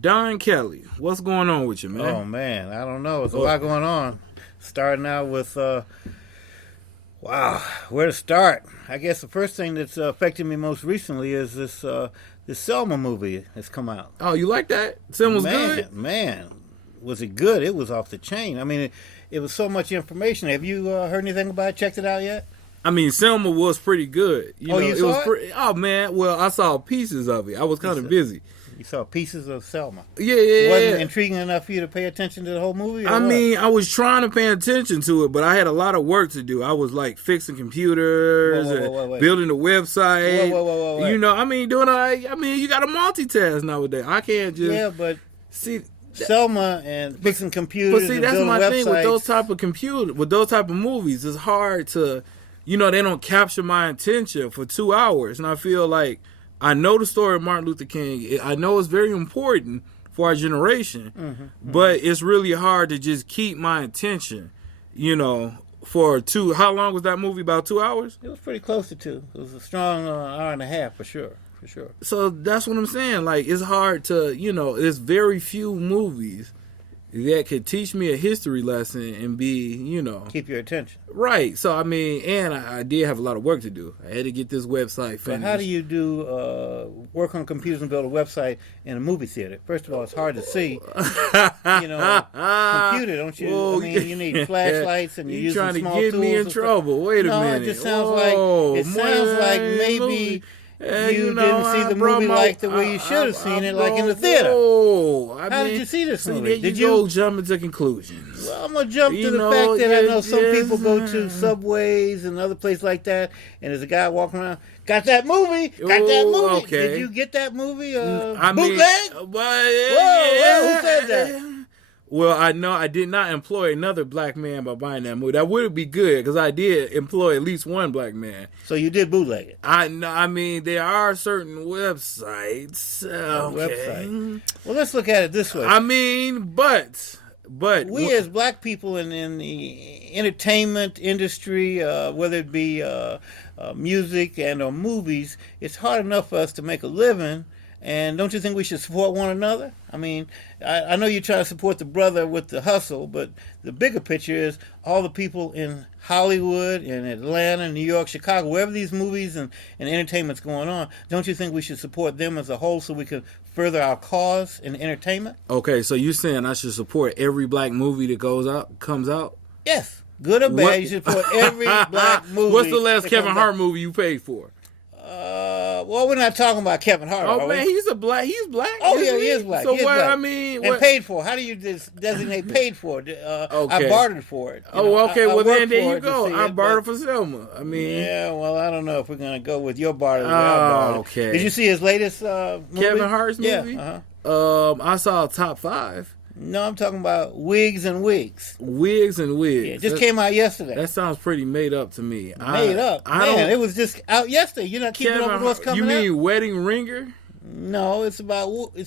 Don Kelly, what's going on with you, man? Oh, man, I don't know. There's a lot going on. Starting out with, wow, where to start? I guess the first thing that's affected me most recently is this Selma movie that's come out. Oh, you like that? Selma's good? Man, was it good? It was off the chain. I mean, it was so much information. Have you heard anything about it? Checked it out yet? I mean, Selma was pretty good. You saw it? Oh, man, well, I saw pieces of it. I was kind of busy. You saw pieces of Selma. Yeah. Wasn't intriguing enough for you to pay attention to the whole movie? I mean, I was trying to pay attention to it, but I had a lot of work to do. I was like fixing computers, and building the website. Whoa. You know, I mean, you got to multitask nowadays. I can't just... Yeah, but... See... Selma and fixing computers. But see, and that's my websites. thing with those type of movies. It's hard to, they don't capture my attention for 2 hours. And I feel like I know the story of Martin Luther King. I know it's very important for our generation, but it's really hard to just keep my attention, for how long was that movie? About 2 hours? It was pretty close to 2. It was a strong hour and a half for sure. So that's what I'm saying. Like, it's hard to, there's very few movies that could teach me a history lesson and be, keep your attention. Right. So, I mean, and I did have a lot of work to do. I had to get this website finished. But how do you do work on computers and build a website in a movie theater? First of all, it's hard to see. Computer, don't you? Whoa, I mean, you need flashlights and you're using trying small to get tools me in trouble. Wait a minute. No, it just sounds like maybe... You didn't see the movie like the way you should have seen it, like in the theater. How did you see this movie? Did you go jumping to conclusions? Well, I'm going to jump to the fact that I know some people go to Subways and other places like that, and there's a guy walking around, got that movie. Okay. Did you get that movie? Bootleg? Whoa, who said that? Well, I know I did not employ another black man by buying that movie. That would be good because I did employ at least one black man. So you did bootleg it? I mean, there are certain websites. Okay. Well, let's look at it this way. I mean, but we as black people in the entertainment industry, whether it be music and or movies, it's hard enough for us to make a living. And don't you think we should support one another? I mean, I know you're trying to support the brother with the hustle, but the bigger picture is all the people in Hollywood, in Atlanta, New York, Chicago, wherever these movies and entertainment's going on, don't you think we should support them as a whole so we can further our cause in entertainment? Okay, so you're saying I should support every black movie that comes out? Yes. Good or bad, you should support every black movie. What's the last Kevin Hart movie you paid for? Well, we're not talking about Kevin Hart. Oh man, he's black. Oh yeah, he is black. So what black. I mean, and paid for. How do you designate paid for? Okay. I bartered for it. Okay. Well, then there you go. I bartered for Selma. I mean, yeah. Well, I don't know if we're gonna go with your barter. Okay. Did you see his latest movie? Kevin Hart's movie? Yeah. I saw Top 5. No, I'm talking about Wigs and Wigs. Wigs and Wigs. Yeah, it just came out yesterday. That sounds pretty made up to me. Made up? Man, it was just out yesterday. You're not keeping up with what's coming out? You mean Wedding Ringer? No, it's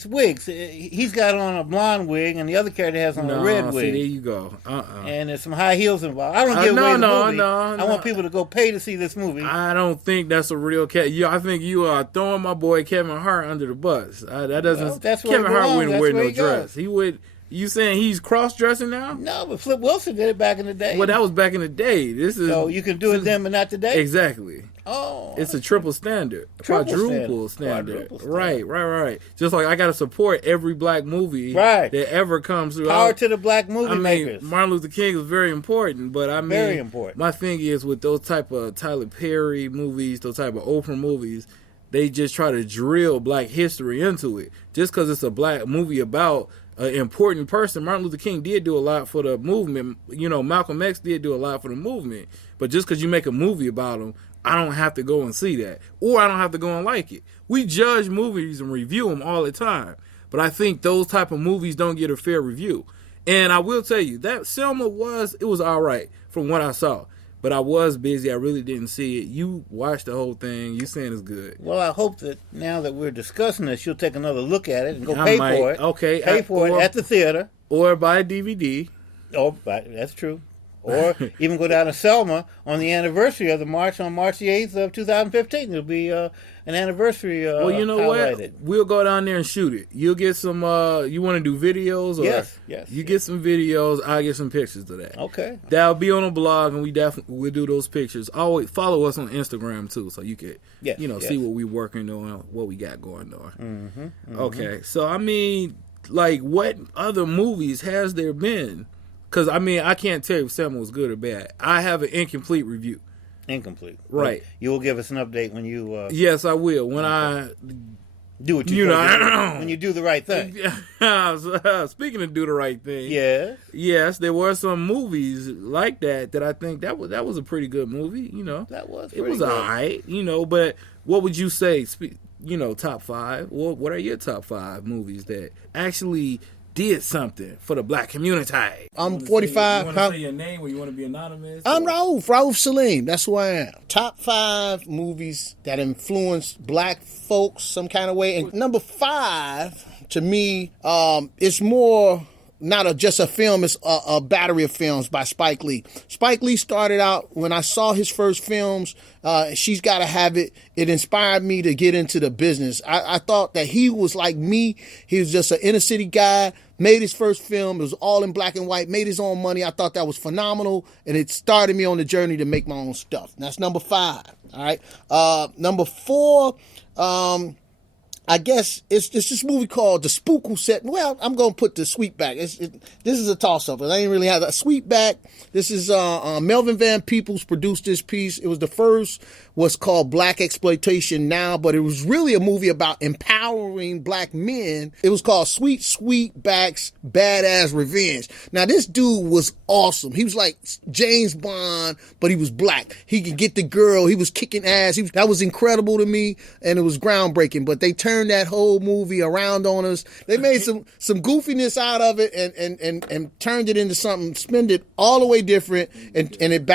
wigs. He's got on a blonde wig, and the other character has on a red wig. See, there you go. And there's some high heels involved. I don't give away the movie. I want people to go pay to see this movie. I don't think that's a real cat. I think you are throwing my boy Kevin Hart under the bus. That doesn't. Well, that's Kevin Hart wouldn't wear no dress. Goes. He would. You saying he's cross-dressing now? No, but Flip Wilson did it back in the day. Well, that was back in the day. So you can do it then, but not today? Exactly. Oh. It's a triple standard. Quadruple standard. Right. Just like I got to support every black movie that ever comes through. Power to the black movie makers. Martin Luther King is very important, but very important. My thing is with those type of Tyler Perry movies, those type of Oprah movies, they just try to drill black history into it. Just because it's a black movie about an important person. Martin Luther King did do a lot for the movement. Malcolm X did do a lot for the movement. But just because you make a movie about him, I don't have to go and see that. Or I don't have to go and like it. We judge movies and review them all the time. But I think those type of movies don't get a fair review. And I will tell you, that Selma was all right from what I saw. But I was busy. I really didn't see it. You watched the whole thing. You saying it's good. Well, I hope that now that we're discussing this, you'll take another look at it and go pay for it. Okay. Pay for it at the theater. Or buy a DVD. Oh, that's true. Or even go down to Selma on the anniversary of the march on March the 8th of 2015. It'll be an anniversary Well, you know highlighted. what? We'll go down there and shoot it. You'll get some, you want to do videos? Or Yes. You get some videos, I'll get some pictures of that. Okay. That'll be on the blog, and we'll do those pictures. Always follow us on Instagram, too, so you can, see what we working on, what we got going on. Okay. So, I mean, like, what other movies has there been? Because, I mean, I can't tell you if Selma was good or bad. I have an incomplete review. Incomplete. Right. But you will give us an update when you... yes, I will. When I... Do what you know. When you do the right thing. Speaking of do the right thing. Yeah. Yes, there were some movies like that I think that was a pretty good movie, you know. That was it was all right, you know, but what would you say, top 5? What are your top 5 movies that actually did something for the black community? I'm 45. You want to say your name or you want to be anonymous? I'm Raouf Salim. That's who I am. Top 5 movies that influenced black folks some kind of way. And number 5, to me, it's more not just a film, it's a battery of films by Spike Lee. Spike Lee started out, when I saw his first films, She's Gotta Have It, it inspired me to get into the business. I thought that he was like me. He was just an inner city guy, made his first film. It was all in black and white, made his own money. I thought that was phenomenal, and it started me on the journey to make my own stuff. And that's number 5, all right? Number 4, I guess it's this movie called The Spook Who Set... Well, I'm going to put The Sweetback. This is a toss-up. I ain't really have a Sweetback. This is Melvin Van Peebles produced this piece. It was the first what's called Black Exploitation Now, but it was really a movie about empowering black men. It was called Sweetback's Badass Revenge. Now, this dude was awesome. He was like James Bond, but he was black. He could get the girl. He was kicking ass. That was incredible to me, and it was groundbreaking. But they turned that whole movie around on us. They made some goofiness out of it and turned it into something, spun it all the way different, and it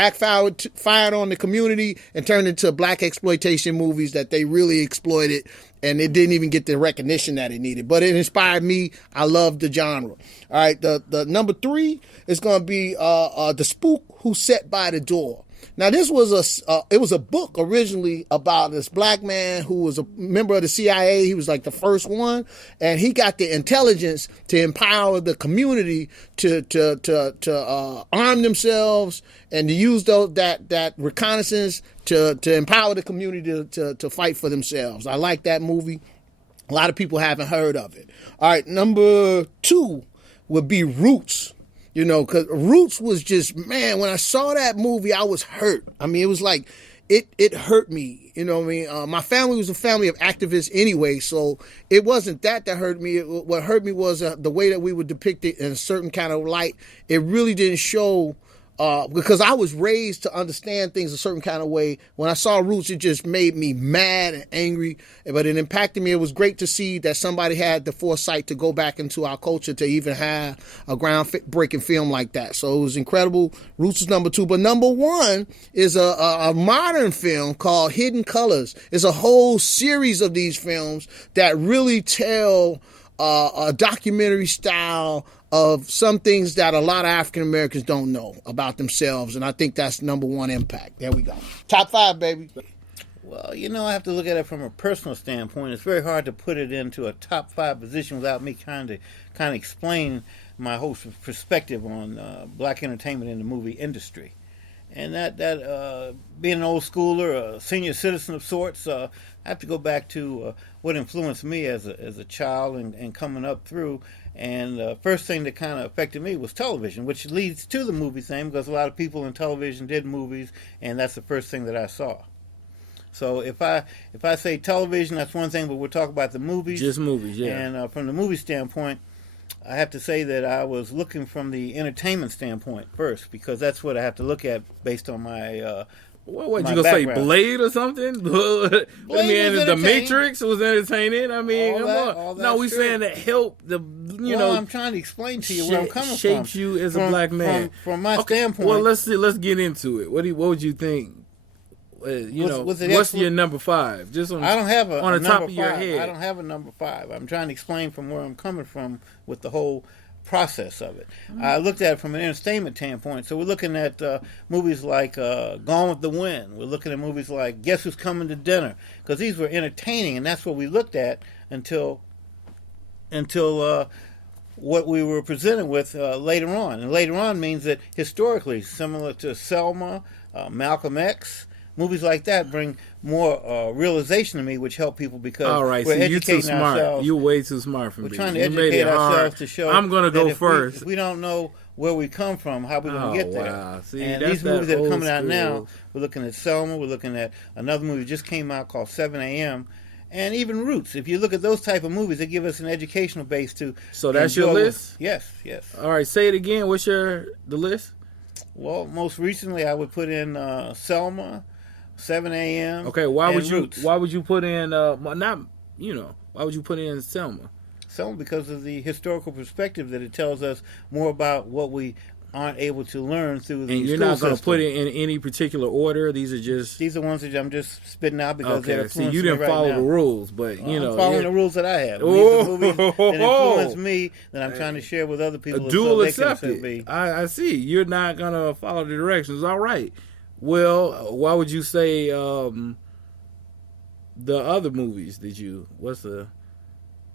fired on the community and turned into black exploitation movies that they really exploited, and it didn't even get the recognition that it needed. But it inspired me. I love the genre. All right, the number 3 is going to be The Spook Who Sat by the Door. Now, this was it was a book originally about this black man who was a member of the CIA. He was like the first one, and he got the intelligence to empower the community to arm themselves and to use that reconnaissance to empower the community to fight for themselves. I like that movie. A lot of people haven't heard of it. All right, number 2 would be Roots. You know, because Roots was just, man, when I saw that movie, I was hurt. I mean, it was like, it hurt me. You know what I mean? My family was a family of activists anyway, so it wasn't that hurt me. What hurt me was the way that we were depicted in a certain kind of light. It really didn't show... because I was raised to understand things a certain kind of way. When I saw Roots, it just made me mad and angry, but it impacted me. It was great to see that somebody had the foresight to go back into our culture to even have a groundbreaking film like that. So it was incredible. Roots is number 2, but number 1 is a modern film called Hidden Colors. It's a whole series of these films that really tell a documentary style of some things that a lot of African Americans don't know about themselves, and I think that's number 1 impact. There we go. Top 5, baby. Well, you know, I have to look at it from a personal standpoint. It's very hard to put it into a top 5 position without me kind of explain my whole perspective on black entertainment in the movie industry. And that being an old schooler, a senior citizen of sorts, I have to go back to what influenced me as a child and coming up through. And the first thing that kind of affected me was television, which leads to the movie thing, because a lot of people in television did movies, and that's the first thing that I saw. So if I say television, that's one thing, but we'll talk about the movies. Just movies, yeah. And from the movie standpoint, I have to say that I was looking from the entertainment standpoint first, because that's what I have to look at based on my what my you gonna background. say, Blade or something? I mean, The Matrix was entertaining. I mean, all no, we true. saying that helped I'm trying to explain to you where I'm coming from. Shapes you as a black man. From my standpoint. Well, let's get into it. What would you think? What's your number 5? Just on, I don't have on the top of your five. head. I don't have a number 5. I'm trying to explain from where I'm coming from with the whole process of it. I looked at it from an entertainment standpoint. So we're looking at movies like Gone with the Wind. We're looking at movies like Guess Who's Coming to Dinner, because these were entertaining, and that's what we looked at until what we were presented with later on. And later on means that historically, similar to Selma, Malcolm X, movies like that bring more realization to me, which help people because all right, we're so you're too educating smart. ourselves. You're way too smart for me. We're trying to You made educate it hard. ourselves to show. I'm gonna go first. If we don't know where we come from, how we gonna get there? Wow. See, and that's these movies that that are coming out old now, school. we're looking at Selma. We're looking at another movie that just came out called 7 a.m. And even Roots. If you look at those type of movies, they give us an educational base to. So that's your enjoy. list? Yes, yes. All right, say it again. What's the list? Well, most recently I would put in Selma, 7 a.m. Okay, why would you Roots. why would you put in why would you put in Selma? Selma because of the historical perspective that it tells us more about what we aren't able to learn through the And you're school not going to system. put it in any particular order. These are just These are ones that I'm just spitting out because they're okay. So influencing you me didn't right follow now. the rules, but you know, I'm following yeah. the rules that I have. Oh. These are movies that influence me that I'm trying to share with other people. Dual so they can accepted. be. I see. You're not gonna follow the directions. All right. Well, why would you say the other movies that you? What's the?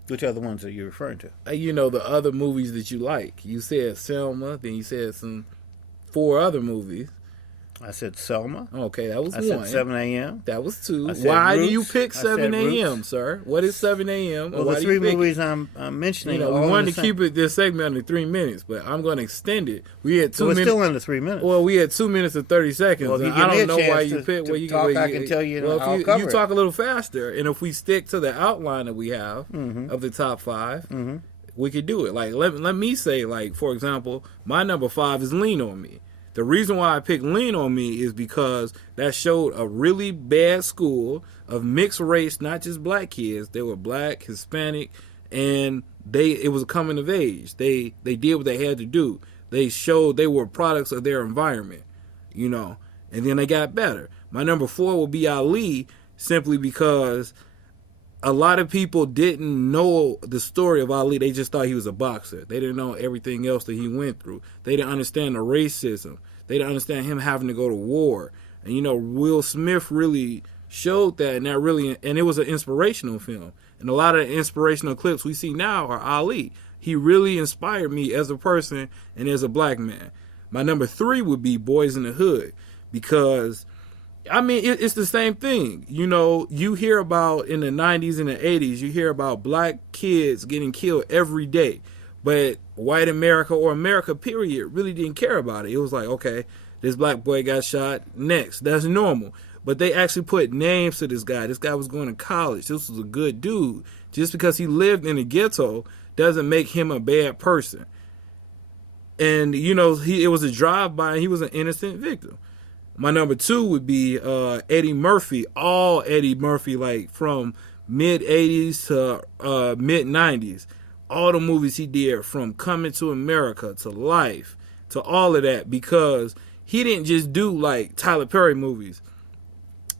Which other ones are you referring to? The other movies that you like. You said Selma. Then you said some 4 other movies. I said Selma. Okay, that was I one. said 7 a.m. That was 2. I said Why do you Roots. pick I said 7 a.m., Roots. sir? What is 7 a.m.? Well, the 3 movies I'm mentioning. We all in wanted the to same- keep it this segment under 3 minutes, but I'm going to extend it. We had 2 So it's minutes. still under 3 minutes. Well, we had 2 minutes and 30 seconds. Well, if you and I give me don't a know why chance you to- pick. to Well, you talk, well, I can tell you, Well, I'll if cover you it. talk a little faster, and if we stick to the outline that we have of the top 5, we could do it. Like let me say, like for example, my number 5 is Lean on Me. The reason why I picked Lean on Me is because that showed a really bad school of mixed race, not just black kids. They were black, Hispanic, and it was a coming of age. They did what they had to do. They showed they were products of their environment, and then they got better. My number 4 will be Ali, simply because a lot of people didn't know the story of Ali. They just thought he was a boxer. They didn't know everything else that he went through. They didn't understand the racism. They didn't understand him having to go to war. And Will Smith really showed that, and it was an inspirational film. And a lot of the inspirational clips we see now are Ali. He really inspired me as a person and as a black man. My number 3 would be Boys in the Hood, because it's the same thing. You hear about in the 90s and the 80s, you hear about black kids getting killed every day. But white America, or America, period, really didn't care about it. It was like, okay, this black boy got shot, next. That's normal. But they actually put names to this guy. This guy was going to college. This was a good dude. Just because he lived in the ghetto doesn't make him a bad person. And, it was a drive-by, and he was an innocent victim. My number 2 would be Eddie Murphy. All Eddie Murphy, like from mid-'80s to mid-'90s. All the movies he did, from Coming to America to Life to all of that, because he didn't just do like Tyler Perry movies.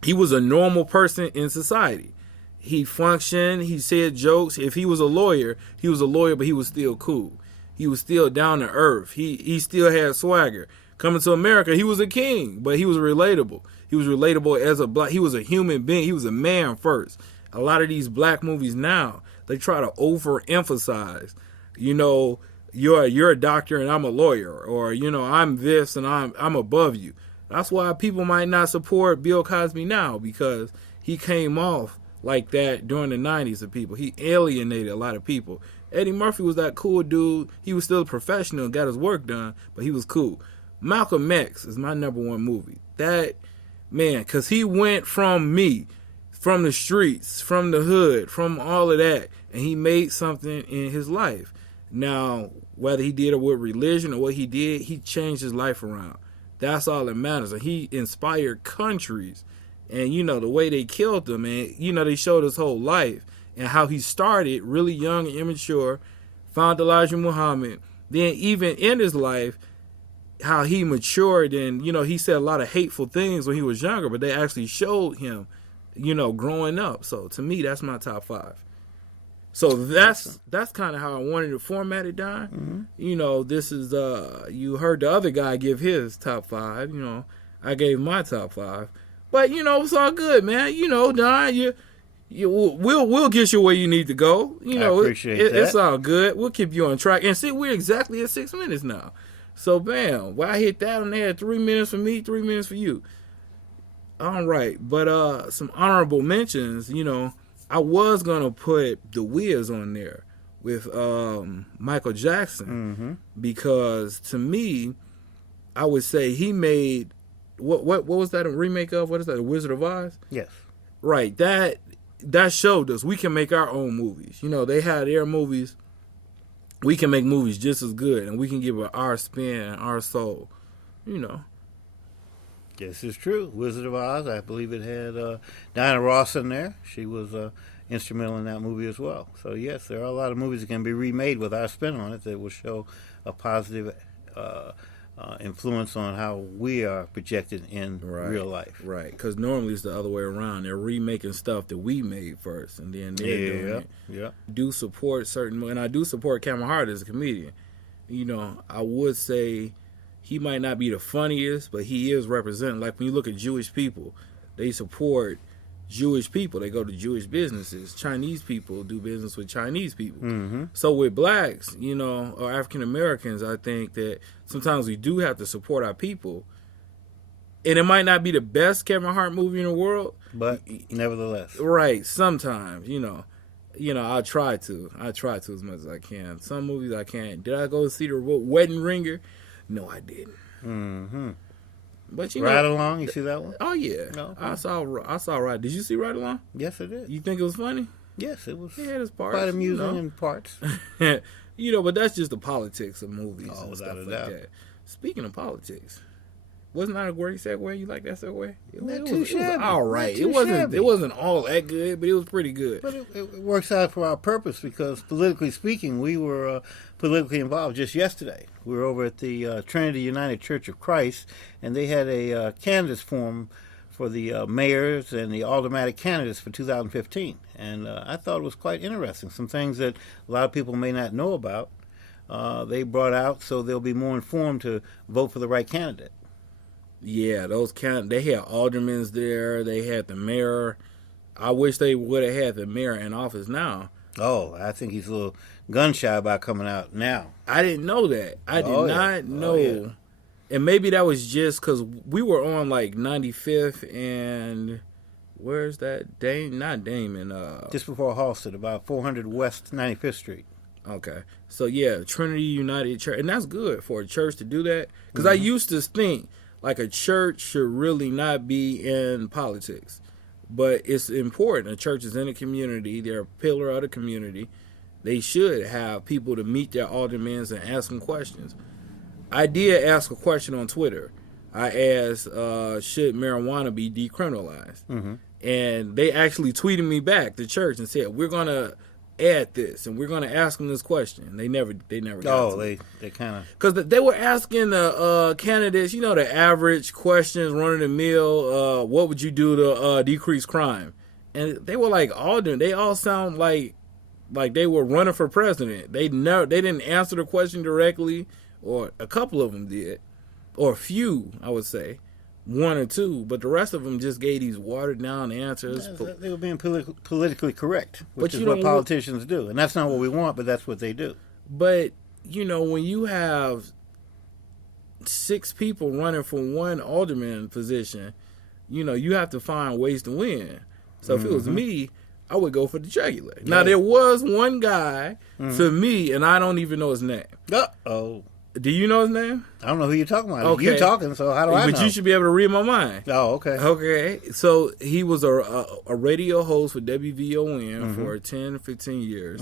He was a normal person in society. He functioned. He said jokes. If he was a lawyer, but he was still cool. He was still down to earth. He still had swagger. Coming to America, he was a king, but he was relatable. He was relatable as a black. He was a human being. He was a man first. A lot of these black movies now, they try to overemphasize, you're a doctor and I'm a lawyer, or I'm this and I'm above you. That's why people might not support Bill Cosby now, because he came off like that during the 90s of people. He alienated a lot of people. Eddie Murphy was that cool dude. He was still a professional, got his work done, but he was cool. Malcolm X is my number 1 movie. That, man, because he went from me, from the streets, from the hood, from all of that, and he made something in his life. Now, whether he did it with religion or what he did, he changed his life around. That's all that matters. And he inspired countries. And, the way they killed him, and, they showed his whole life and how he started really young and immature, found Elijah Muhammad. Then even in his life, how he matured, and, he said a lot of hateful things when he was younger, but they actually showed him, growing up. So to me, that's my top 5. So that's kind of how I wanted to format it, Don. You know, this is you heard the other guy give his top 5. You know, I gave my top 5, but you know it's all good, man. You know, Don, we'll get you where you need to go. You know, I appreciate that. It's all good. We'll keep you on track. And see, we're exactly at 6 minutes now. So bam, well, I hit that on there. 3 minutes for me, 3 minutes for you. All right, but some honorable mentions. You know, I was gonna put The Wiz on there with Michael Jackson because to me, I would say he made what was that a remake of? What is that? A Wizard of Oz? Yes. Right. That showed us we can make our own movies. You know, they had their movies. We can make movies just as good, and we can give it our spin and our soul. You know. This is true. Wizard of Oz, I believe it had Diana Ross in there. She was instrumental in that movie as well. So, yes, there are a lot of movies that can be remade with our spin on it that will show a positive influence on how we are projected in real life. Right, because normally it's the other way around. They're remaking stuff that we made first, and then they're doing it. Yeah. Do support and I do support Cameron Hart as a comedian. You know, I would say he might not be the funniest, but he is representing. Like when you look at Jewish people, they support Jewish people. They go to Jewish businesses. Chinese people do business with Chinese people. So with blacks, you know, or African Americans, I think that sometimes we do have to support our people. And it might not be the best Kevin Hart movie in the world, but nevertheless, right? Sometimes, you know, I try to as much as I can. Some movies I can't. Did I go see the Wedding Ringer? No, I didn't. But you Ride know, Along, you see that one? Oh yeah, No. I saw Ride. Did you see Ride Along? Yes, I did. You think it was funny? Yes, it was. Yeah, it was parts. Quite amusing You know? in parts. You know, but that's just the politics of movies and Without stuff a like doubt. that. Speaking of politics, wasn't that a great segue? You like that segue? Not too shabby. It was all right. Not too shabby. It wasn't all that good, but it was pretty good. But it works out for our purpose because, politically speaking, we were politically involved just yesterday. We were over at the Trinity United Church of Christ, and they had a candidates forum for the mayors and the aldermanic candidates for 2015. And I thought it was quite interesting. Some things that a lot of people may not know about, they brought out so they'll be more informed to vote for the right candidate. Yeah, they had aldermans there. They had the mayor. I wish they would have had the mayor in office now. Oh, I think he's a little gun shy about coming out now. I didn't know that. I did not know. Yeah. And maybe that was just because we were on like 95th and where's that? Not Damon. Just before Halsted, about 400 West 95th Street. Okay. So, yeah, Trinity United Church. And that's good for a church to do that. Because I used to think like a church should really not be in politics. But it's important. A church is in a community. They're a pillar of the community. They should have people to meet their aldermen and ask them questions. I did ask a question on Twitter. I asked, should marijuana be decriminalized? And they actually tweeted me back, the church, and said, we're going to add this, and we're going to ask them this question. They never got to it. They kind of... Because they were asking the candidates, you know, the average questions, run-of-the-mill, what would you do to decrease crime? And they were like, they all sound like they were running for president. They didn't answer the question directly, or a couple of them did, or a few, I would say, one or two, but the rest of them just gave these watered down answers. They were being politically correct, which is what politicians do. And that's not what we want, but that's what they do. But, you know, when you have 6 people running for one alderman position, you know, you have to find ways to win. So if it was me, I would go for the jugular. Yeah. Now, there was one guy, to me, and I don't even know his name. Uh-oh. Do you know his name? I don't know who you're talking about. Okay. You're talking, so how do I know? But you should be able to read my mind. Oh, okay. Okay. So he was a radio host for WVON for 10, 15 years.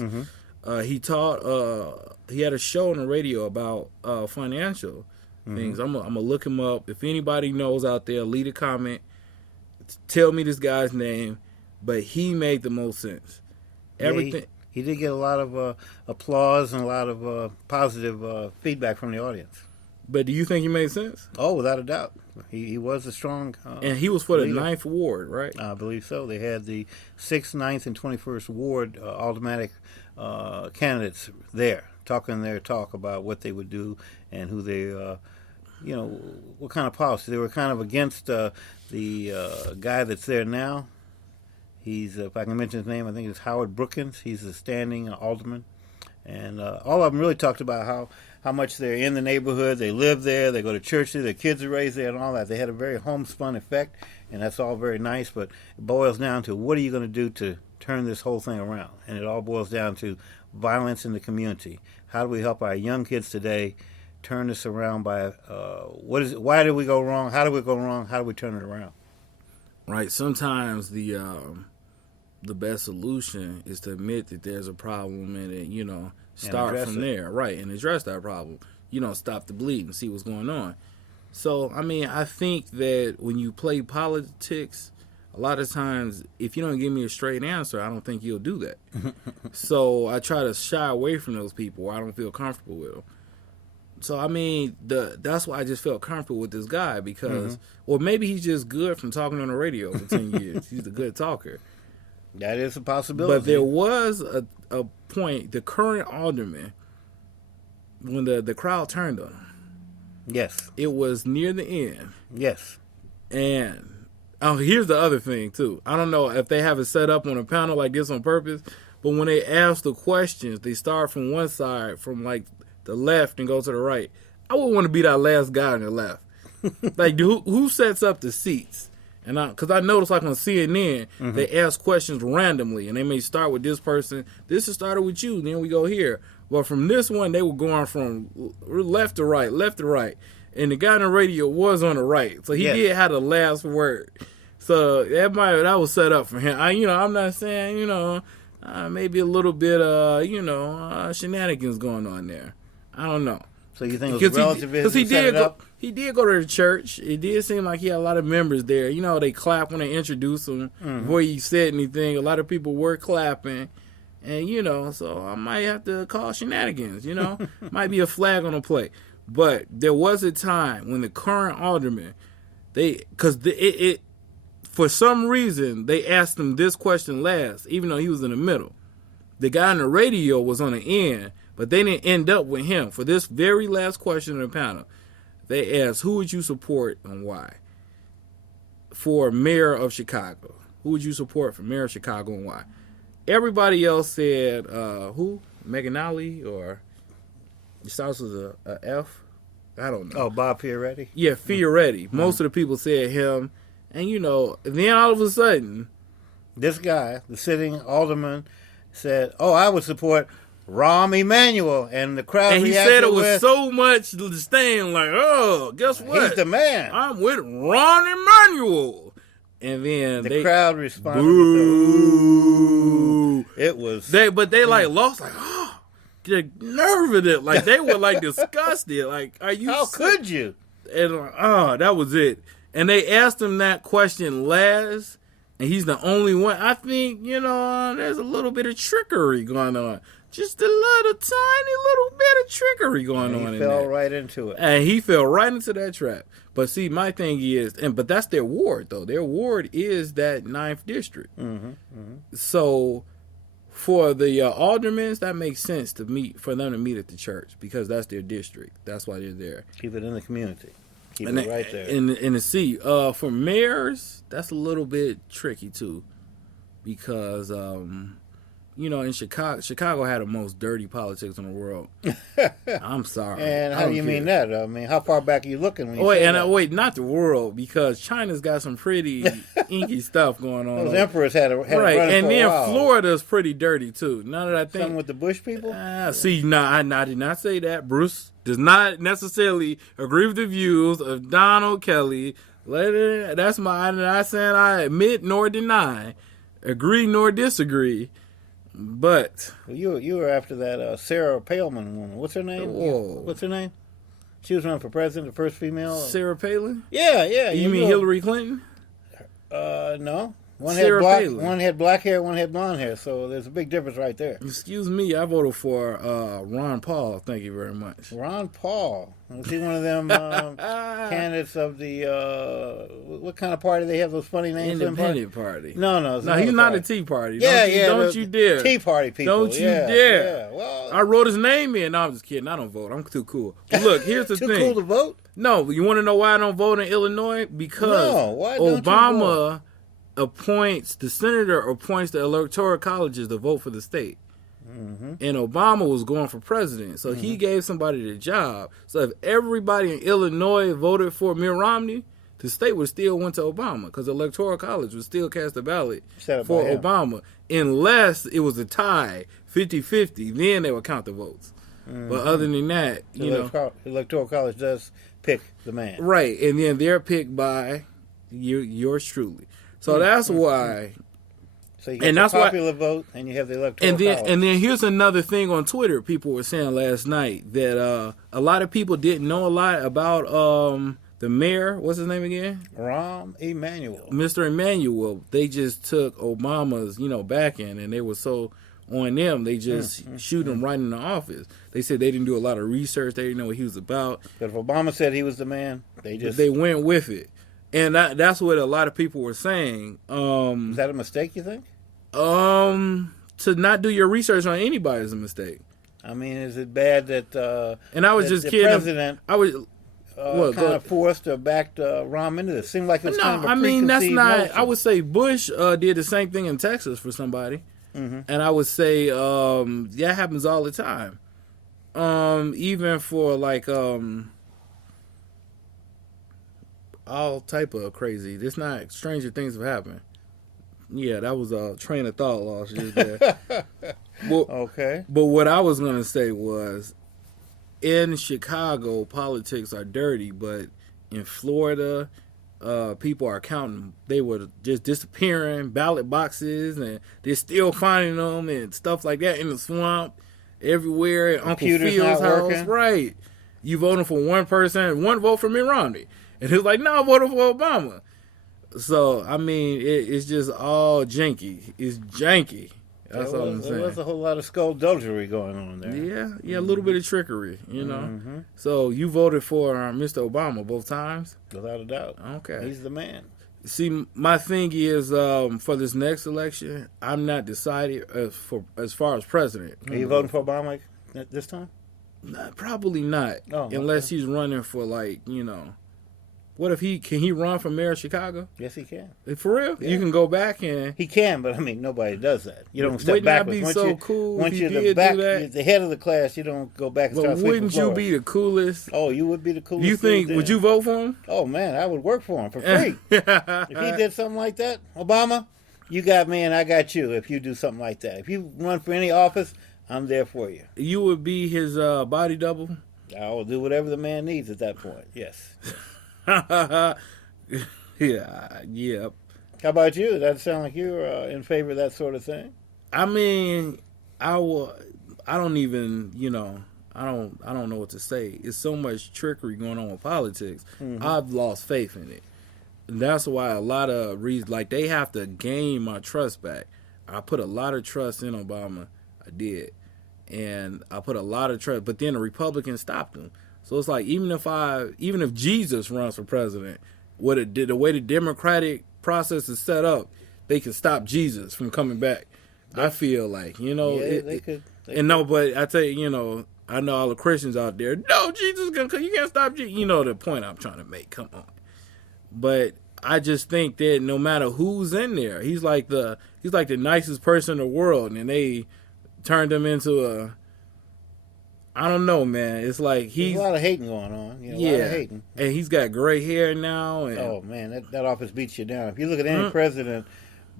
He taught, he had a show on the radio about financial things. I'm going to look him up. If anybody knows out there, leave a comment. Tell me this guy's name. But he made the most sense. Everything. He did get a lot of applause and a lot of positive feedback from the audience. But do you think he made sense? Oh, without a doubt. He was a strong and he was for the leader. 9th Ward, right? I believe so. They had the 6th, 9th, and 21st Ward aldermanic candidates there, talking their talk about what they would do and who they, what kind of policy. They were kind of against the guy that's there now. He's, if I can mention his name, I think it's Howard Brookins. He's a standing alderman. And all of them really talked about how much they're in the neighborhood, they live there, they go to church there, their kids are raised there and all that. They had a very homespun effect, and that's all very nice, but it boils down to what are you going to do to turn this whole thing around? And it all boils down to violence in the community. How do we help our young kids today turn this around by, why did we go wrong? How did we go wrong? How do we turn it around? Right. Sometimes the best solution is to admit that there's a problem and then, start from there. Right. And address that problem. Stop the bleed and see what's going on. So, I think that when you play politics, a lot of times, if you don't give me a straight answer, I don't think you'll do that. So I try to shy away from those people where I don't feel comfortable with them. So, that's why I just felt comfortable with this guy because, or maybe he's just good from talking on the radio for 10 years. He's a good talker. That is a possibility. But there was a point, the current alderman, when the crowd turned on him. Yes. It was near the end. Yes. And here's the other thing, too. I don't know if they have it set up on a panel like this on purpose, but when they ask the questions, they start from one side, from like the left and go to the right. I would want to be that last guy on the left. Like, who sets up the seats? And because I noticed, like on CNN, they ask questions randomly, and they may start with this person. This has started with you, then we go here. Well, from this one, they were going from left to right, and the guy on the radio was on the right, so he did have the last word. So that was set up for him. I'm not saying maybe a little bit shenanigans going on there. I don't know. So you think it was relativism? Because he did go to the church. It did seem like he had a lot of members there. They clap when they introduce him before he said anything. A lot of people were clapping. And, so I might have to call shenanigans, Might be a flag on the play. But there was a time when the current alderman, for some reason, they asked him this question last, even though he was in the middle. The guy on the radio was on the end, but they didn't end up with him. For this very last question in the panel, they asked, who would you support and why? For mayor of Chicago. Who would you support for mayor of Chicago and why? Everybody else said, who? McAnally, or it starts with a F? I don't know. Oh, Bob Fioretti? Yeah, Fioretti. Most of the people said him. And, then all of a sudden, this guy, the sitting alderman, said, I would support Rahm Emanuel, and the crowd and he reacted said it was so much to stand like, guess what? He's the man. I'm with Rahm Emanuel. And then the crowd responded boo. With it was but they lost the nerve of it. Like they were disgusted. Like, are you? How could you? And that was it. And they asked him that question last. And he's the only one. I think, there's a little bit of trickery going on. Just a little tiny little bit of trickery going on in there. He fell right into it. And he fell right into that trap. But see, my thing is, but that's their ward, though. Their ward is that 9th district. So for the aldermen, that makes sense for them to meet at the church because that's their district. That's why they're there. Keep it in the community. Keep it right there. In the seat. For mayors, that's a little bit tricky, too. Because, in Chicago had the most dirty politics in the world. I'm sorry. And how do you mean that? How far back are you looking? When not the world, because China's got some pretty inky stuff going on. Those emperors had a right, and for a then while. Florida's pretty dirty too. Now that I think, something with the Bush people. I did not say that. Bruce does not necessarily agree with the views of Donald Kelly. That's I'm not saying I admit nor deny, agree nor disagree. But you were after that Sarah Palin woman. What's her name? What's her name? She was running for president, the first female. Sarah Palin? Yeah. You mean Hillary Clinton? No. Sarah Palin. One had black hair, one had blonde hair. So there's a big difference right there. Excuse me, I voted for Ron Paul. Thank you very much. Ron Paul. Was he one of them candidates of the what kind of party they have those funny names? Independent Party. No, he's not a Tea Party. Yeah, Don't you dare. Tea Party people. Don't you dare. Yeah. Well, I wrote his name in. No, I'm just kidding. I don't vote. I'm too cool. But look, here's the too thing. cool to vote? No, you want to know why I don't vote in Illinois? Because why don't you Obama appoints the senator appoints the electoral colleges to vote for the state. Mm-hmm. And Obama was going for president, so he gave somebody the job. So if everybody in Illinois voted for Mitt Romney, the state would still went to Obama because the electoral college would still cast a ballot for Obama, unless it was a tie, 50-50. Then they would count the votes. Mm-hmm. But other than that, electoral college does pick the man, right? And then they're picked by yours truly. So that's why. So you get the popular vote, and you have the electoral college. And then here's another thing on Twitter. People were saying last night that a lot of people didn't know a lot about the mayor. What's his name again? Rahm Emanuel. Mr. Emanuel. They just took Obama's backing, and they were so on them. They just shoot him right in the office. They said they didn't do a lot of research. They didn't know what he was about. But if Obama said he was the man, they went with it. And that's what a lot of people were saying. Is that a mistake, you think? To not do your research on anybody is a mistake. I mean, is it bad that and I was just kidding. President I was kind of forced or backed Rahm into this? Seemed like it was kind of a preconceived that's not. notion. I would say Bush did the same thing in Texas for somebody, and I would say that happens all the time. Even for like all type of crazy. It's not stranger things have happened. Yeah, that was a train of thought lost just there. Okay. But what I was going to say was, in Chicago, politics are dirty, but in Florida, people are counting. They were just disappearing, ballot boxes, and they're still finding them and stuff like that in the swamp, everywhere, at Uncle Phil's house. Working. Right. You voting for one person, one vote for Mitt Romney. And it's like, no, I'm voting for Obama. So, I mean, it's just all janky. It's janky. That's all I'm saying. There was a whole lot of skullduggery going on there. Yeah, a little bit of trickery, Mm-hmm. So, you voted for Mr. Obama both times? Without a doubt. Okay. He's the man. See, my thing is, for this next election, I'm not decided as far as president. Are you voting for Obama this time? Probably not. Unless he's running for, what if can he run for mayor of Chicago? Yes, he can. For real? Yeah. You can go back and... He can, but I mean, nobody does that. You don't step wouldn't backwards. That be so cool once if you're you did do that? the head of the class, you don't go back and start sweeping wouldn't you floors. be the coolest? Oh, you would be the coolest. You think, would you vote for him? Oh, man, I would work for him for free. If he did something like that, Obama, you got me and I got you if you do something like that. If you run for any office, I'm there for you. You would be his body double? I will do whatever the man needs at that point, yes. Yep. How about you? Does that sound like you're in favor of that sort of thing? I mean, I don't even, I don't know what to say. It's so much trickery going on with politics. Mm-hmm. I've lost faith in it. And that's why a lot of reasons, they have to gain my trust back. I put a lot of trust in Obama. I did. And I put a lot of trust, but then the Republicans stopped him. So it's like, even if Jesus runs for president, the way the Democratic process is set up, they can stop Jesus from coming back. I feel like, they could. But I tell you, I know all the Christians out there, no, Jesus is gonna come. You can't stop Jesus. You know the point I'm trying to make. Come on. But I just think that no matter who's in there, he's like the nicest person in the world, and they turned him into I don't know, man. It's like there's a lot of hating going on. A lot of hating. And he's got gray hair now. And, oh, man, that office beats you down. If you look at any president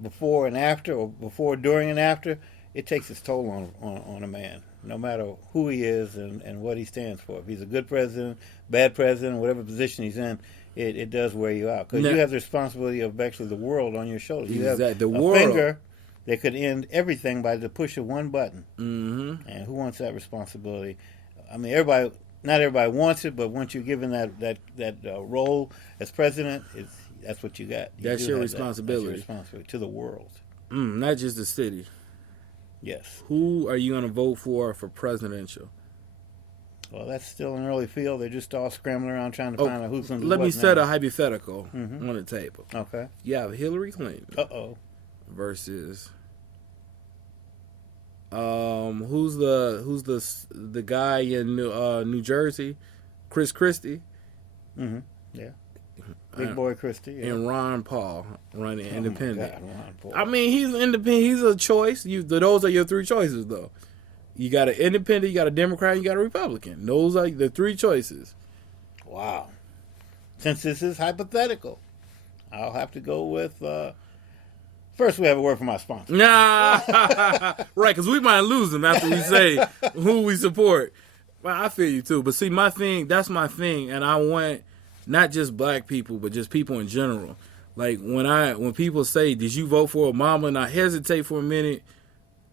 before and after, or before, during, and after, it takes its toll on a man, no matter who he is and what he stands for. If he's a good president, bad president, whatever position he's in, it does wear you out. Because you have the responsibility of actually the world on your shoulders. You have a finger that could end everything by the push of one button. Mm-hmm. And who wants that responsibility? I mean, not everybody wants it, but once you're given that role as president, that's what you got. That's do your have responsibility. That's your responsibility to the world. Not just the city. Yes. Who are you going to vote for presidential? Well, that's still an early field. They're just all scrambling around trying to find out who's going to do Let what me set now. a hypothetical on the table. Okay. You have Hillary Clinton versus who's the guy in New Jersey, Chris Christie. Yeah. Big boy Christie. Yeah. And Ron Paul running independent. God, Ron Paul. I mean, he's independent. He's a choice. Those are your three choices, though. You got an independent, you got a Democrat, you got a Republican. Those are the three choices. Wow. Since this is hypothetical, I'll have to go with. First, we have a word from our sponsor. Nah, right? Because we might lose them after we say who we support. Well, I feel you too. But see, that's my thing, and I want not just black people, but just people in general. Like when people say, "Did you vote for Obama?" and I hesitate for a minute,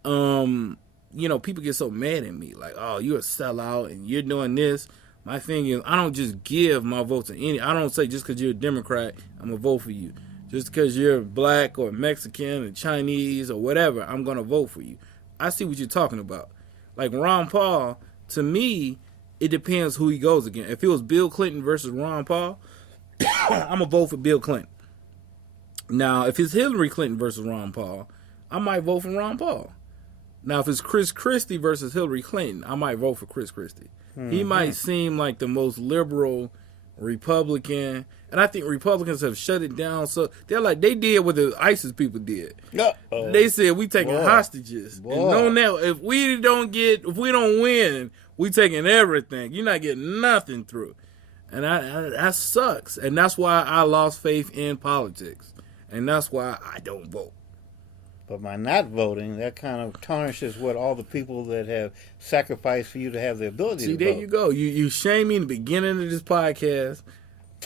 people get so mad at me, like, "Oh, you're a sellout and you're doing this." My thing is, I don't just give my vote to any. I don't say just because you're a Democrat, I'm gonna vote for you. Just because you're black or Mexican or Chinese or whatever, I'm gonna vote for you. I see what you're talking about. Like Ron Paul, to me, it depends who he goes against. If it was Bill Clinton versus Ron Paul, I'm gonna vote for Bill Clinton. Now, if it's Hillary Clinton versus Ron Paul, I might vote for Ron Paul. Now, if it's Chris Christie versus Hillary Clinton, I might vote for Chris Christie. He might seem like the most liberal Republican, and I think Republicans have shut it down. So they did what the ISIS people did. They said we taking hostages. And on that, if we don't win, we taking everything. You're not getting nothing through, and that sucks. And that's why I lost faith in politics, and that's why I don't vote. But by not voting, that kind of tarnishes what all the people that have sacrificed for you to have the ability to vote. See, there you go. You shame me in the beginning of this podcast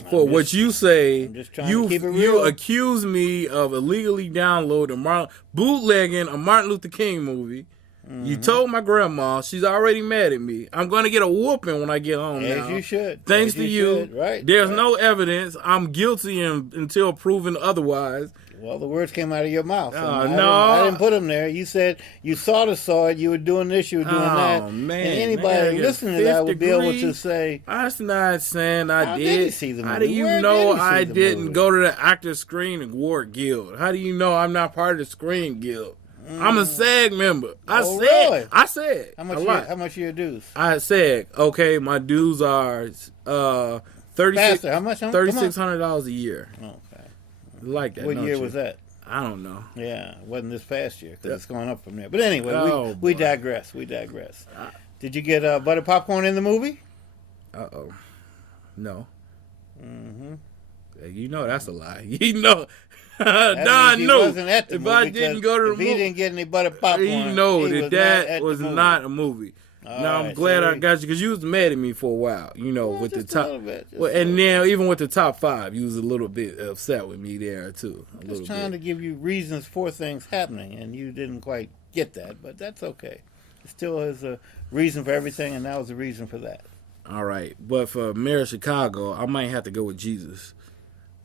for what you say. I'm just trying to keep it real. You accuse me of illegally bootlegging a Martin Luther King movie. You told my grandma. She's already mad at me. I'm going to get a whooping when I get home now. As you should. Thanks to you. Right. There's no evidence. I'm guilty until proven otherwise. Well, the words came out of your mouth. I didn't put them there. You said you saw the sword, you were doing this, you were doing that. Man, and anybody listening to that would be able to say, that's not saying I did. Did he see the movie? How do you know I didn't go to the Actors Screen Award Guild? How do you know I'm not part of the Screen Guild? I'm a SAG member. Really? I said. How much are your dues? I said, okay, my dues are $3,600 a year. Okay. Like that. What year was that? I don't know. Yeah, it wasn't this past year because it's going up from there. But anyway, we digress. Did you get butter popcorn in the movie? No. Mm-hmm. You know that's a lie. You know. Don knew. Wasn't at the if movie I didn't go to the movie, he didn't get any butter popcorn. You know that was not a movie. Now I'm glad I got you because you was mad at me for a while. With the top, and then even with the top 5, you was a little bit upset with me there too. Just trying to give you reasons for things happening, and you didn't quite get that, but that's okay. It still is a reason for everything, and that was a reason for that. All right, but for Mayor of Chicago, I might have to go with Jesus.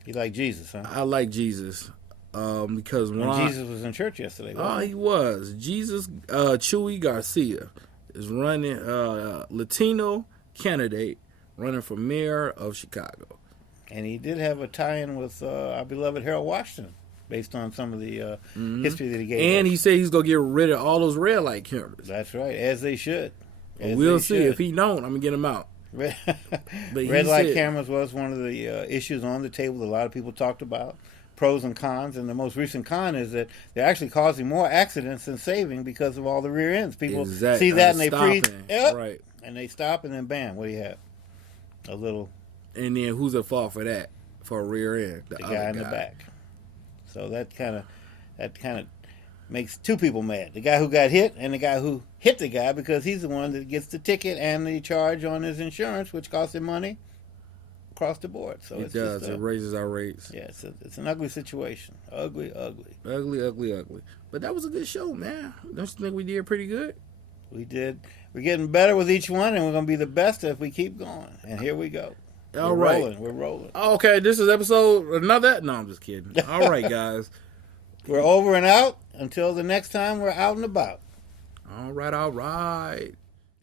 You like Jesus, huh? I like Jesus because when Jesus was in church yesterday. He was. Jesus, Chewy Garcia is running, Latino candidate running for mayor of Chicago. And he did have a tie-in with our beloved Harold Washington, based on some of the history that he gave And us. he said he's going to get rid of all those red light cameras. That's right, as they should. We'll see. If he don't, I'm going to get him out. Red light cameras was one of the issues on the table that a lot of people talked about. Pros and cons, and the most recent con is that they're actually causing more accidents than saving because of all the rear ends. People see that and they freeze, right? And they stop, and then bam, what do you have? A little. And then who's at fault for that? For a rear end, the guy in the back. So that kind of makes two people mad: the guy who got hit and the guy who hit the guy, because he's the one that gets the ticket and the charge on his insurance, which costs him money across the board. So it does. It raises our rates. Yeah, it's an ugly situation. Ugly. But that was a good show, man. Don't you think we did pretty good? We did. We're getting better with each one, and we're going to be the best if we keep going. And here we go. All right. We're rolling. Okay, this is episode another. No, I'm just kidding. All right, guys. We're over and out. Until the next time we're out and about. All right, all right.